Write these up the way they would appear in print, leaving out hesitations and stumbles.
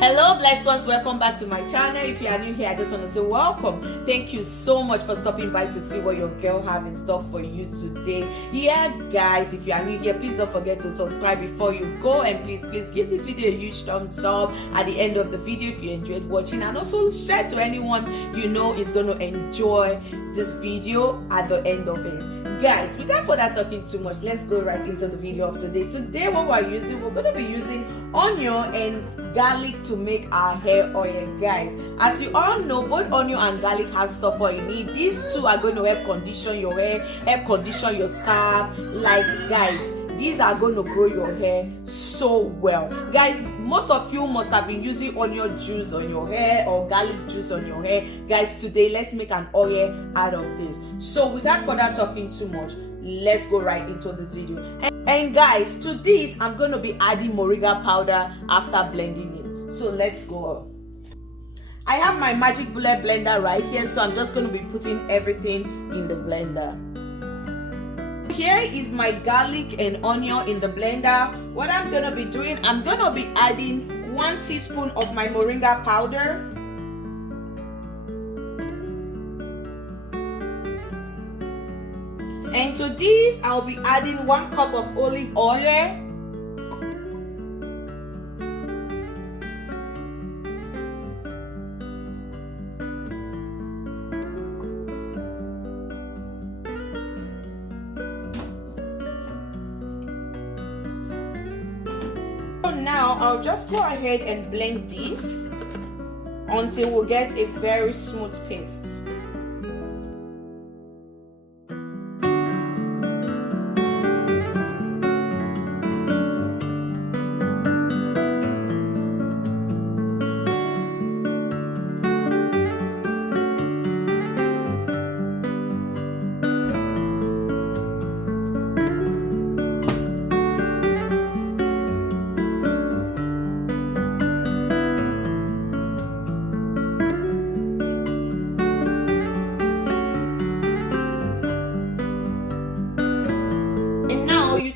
Hello blessed ones, welcome back to my channel. If you are new here, I just want to say welcome. Thank you so much for stopping by to see what your girl have in stock for you today. Yeah guys, if you are new here, please don't forget to subscribe before you go, and please give this video a huge thumbs up at the end of the video if you enjoyed watching, and also share to anyone you know is going to enjoy this video at the end of it. Guys, without further talking too much, let's go right into the video of today. Today what we're going to be using onion and garlic to make our hair oil. Guys, as you all know, both onion and garlic have sulfur in it. These two are going to help condition your hair, help condition your scalp. Like guys, these are going to grow your hair so well. Guys, most of you must have been using onion juice on your hair or garlic juice on your hair. Guys, today let's make an oil out of this. So without further talking too much, let's go right into the video. And guys, to this I'm going to be adding moringa powder after blending it. So let's go. I have my magic bullet blender right here, so I'm just going to be putting everything in the blender. Here is my garlic and onion in the blender. What I'm going to be doing, I'm going to be adding 1 teaspoon of my moringa powder. And to this, I'll be adding 1 cup of olive oil. So now I'll just go ahead and blend this until we get a very smooth paste.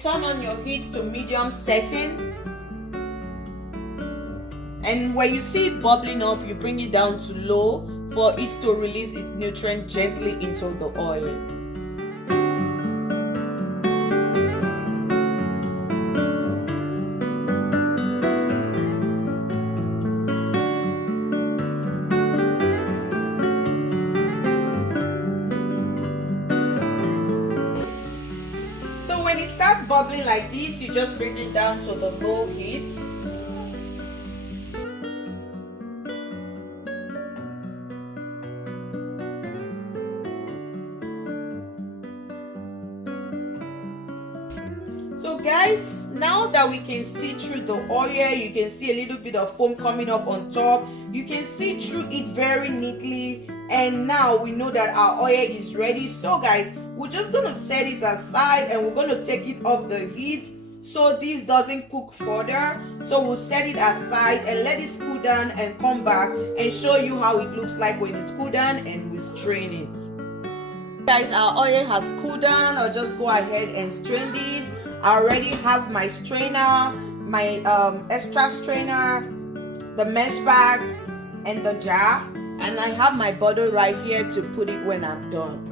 Turn on your heat to medium setting, and when you see it bubbling up, you bring it down to low for it to release its nutrient gently into the oil. When it starts bubbling like this, you just bring it down to the low heat. So guys, now that we can see through the oil, you can see a little bit of foam coming up on top. You can see through it very neatly, and now we know that our oil is ready. So guys, we're just going to set it aside, and we're going to take it off the heat so this doesn't cook further. So we'll set it aside and let it cool down and come back and show you how it looks like when it's cooled down, and we strain it. Guys, our oil has cooled down. I'll just go ahead and strain this. I already have my strainer, my extra strainer, the mesh bag, and the jar, and I have my bottle right here to put it when I'm done.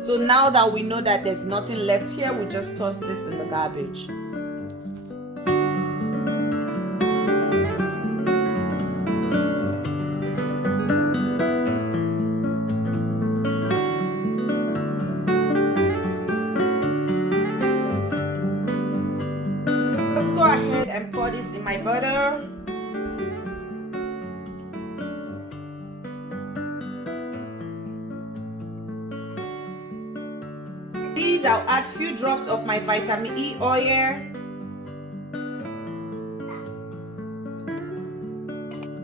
So now that we know that there's nothing left here, we just toss this in the garbage. Let's go ahead and pour this in my butter. I'll add few drops of my vitamin E oil,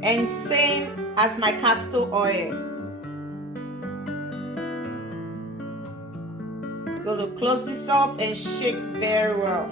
and same as my castor oil. Going to close this up and shake very well.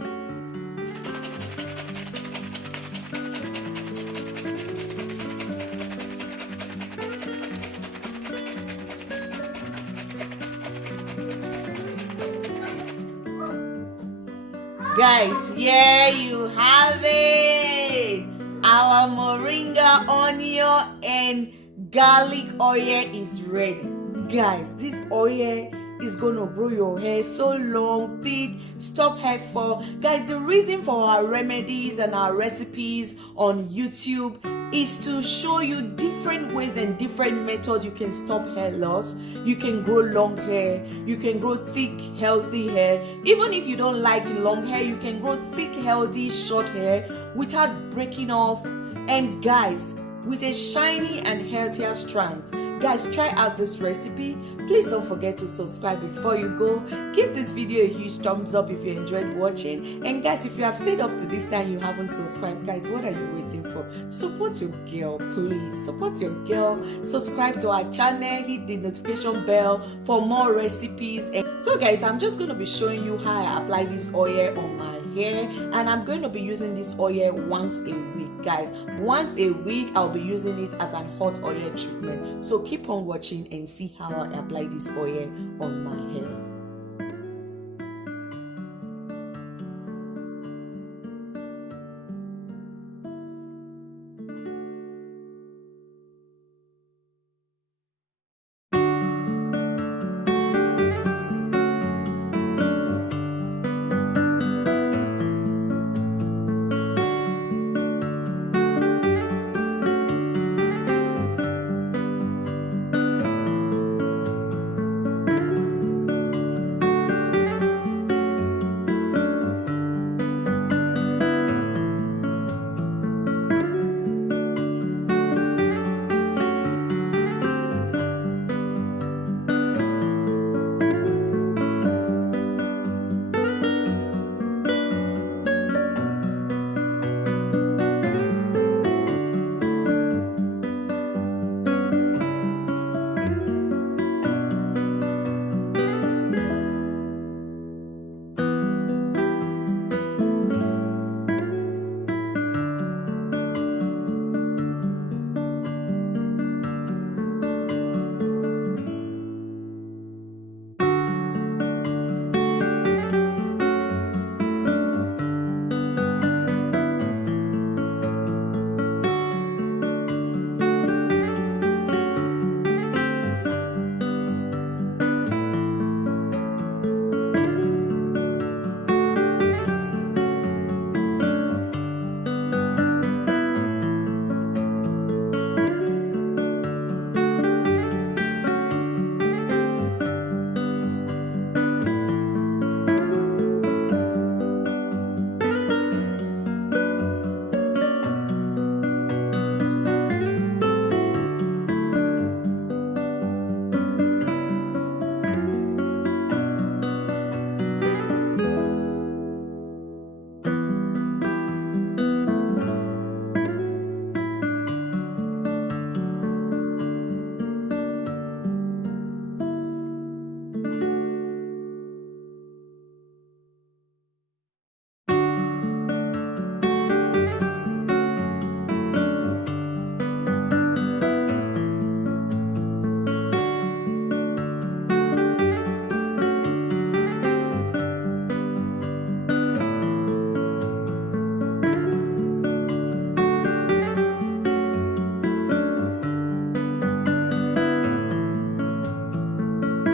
Guys, here you have it. Our moringa, onion, and garlic oil is ready. Guys, this oil is gonna grow your hair so long, thick, stop hair fall. Guys, the reason for our remedies and our recipes on YouTube is to show you different ways and different methods you can stop hair loss. You can grow long hair, you can grow thick, healthy hair. Even if you don't like long hair, you can grow thick, healthy, short hair without breaking off. And guys, with a shiny and healthier strands. Guys, try out this recipe. Please don't forget to subscribe before you go. Give this video a huge thumbs up if you enjoyed watching. And guys, if you have stayed up to this time, you haven't subscribed, guys, what are you waiting for? Support your girl, please. Support your girl. Subscribe to our channel. Hit the notification bell for more recipes. And so guys, I'm just going to be showing you how I apply this oil on my hair, and I'm going to be using this oil once a week. Guys, once a week I'll be using it as an hot oil treatment. So keep on watching and see how I apply this oil on my hair.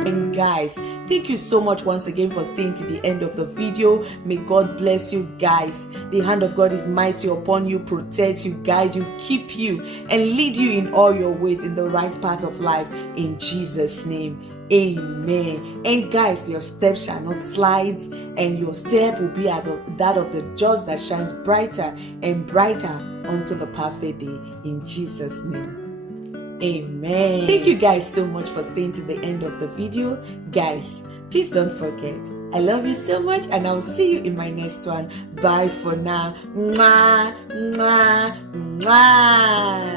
And guys, thank you so much once again for staying to the end of the video. May God bless you guys. The hand of God is mighty upon you, protect you, guide you, keep you, and lead you in all your ways in the right path of life, in Jesus' name. Amen. And guys, your steps shall not slide, and your step will be at that of the just that shines brighter and brighter unto the perfect day, in Jesus' name. Amen. Thank you guys so much for staying to the end of the video. Guys, please don't forget, I love you so much, and I will see you in my next one. Bye for now. Mwah, mwah, mwah.